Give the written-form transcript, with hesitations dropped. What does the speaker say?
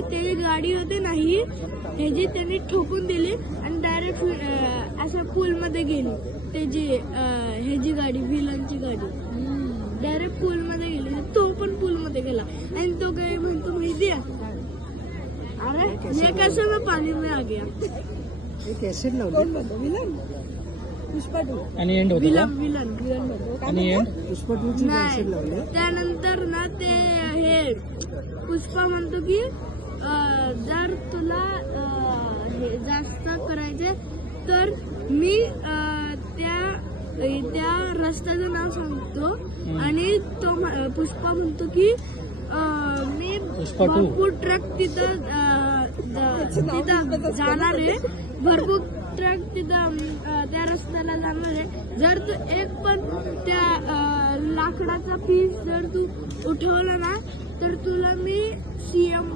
आणि त्याची गाडी होती नाही ह्याची त्यांनी ठोकून दिली आणि डायरेक्ट अशा पूल मध्ये गेली त्याची ह्याची गाडी विलनची गाडी डायरेक्ट पूल मध्ये गेली तो पण पूल मध्ये गेला आणि तो काय म्हणतो माहिती आहे अरे हे कसं मैं पाणी में आ गया कॅसेट लावले विलन पुष्पा 2 आणि एंड होतो विलन विलन आणि एंड पुष्पा 2 ची कॅसेट लावले नाही त्यानंतर ना ते हे पुष्पा म्हणतो की जर तुला हे जास्त करायचे तर मी त्या रस्त्याचं नाव सांगतो आणि तो पुष्पा म्हणतो की मी भरपूर ट्रक तिथं जाणार आहे भरपूर ट्रक तिथं त्या रस्त्याला जाणार आहे जर तू एक पण त्या लाकडाचा पीस जर तू उठवला ना तर तुला मी CM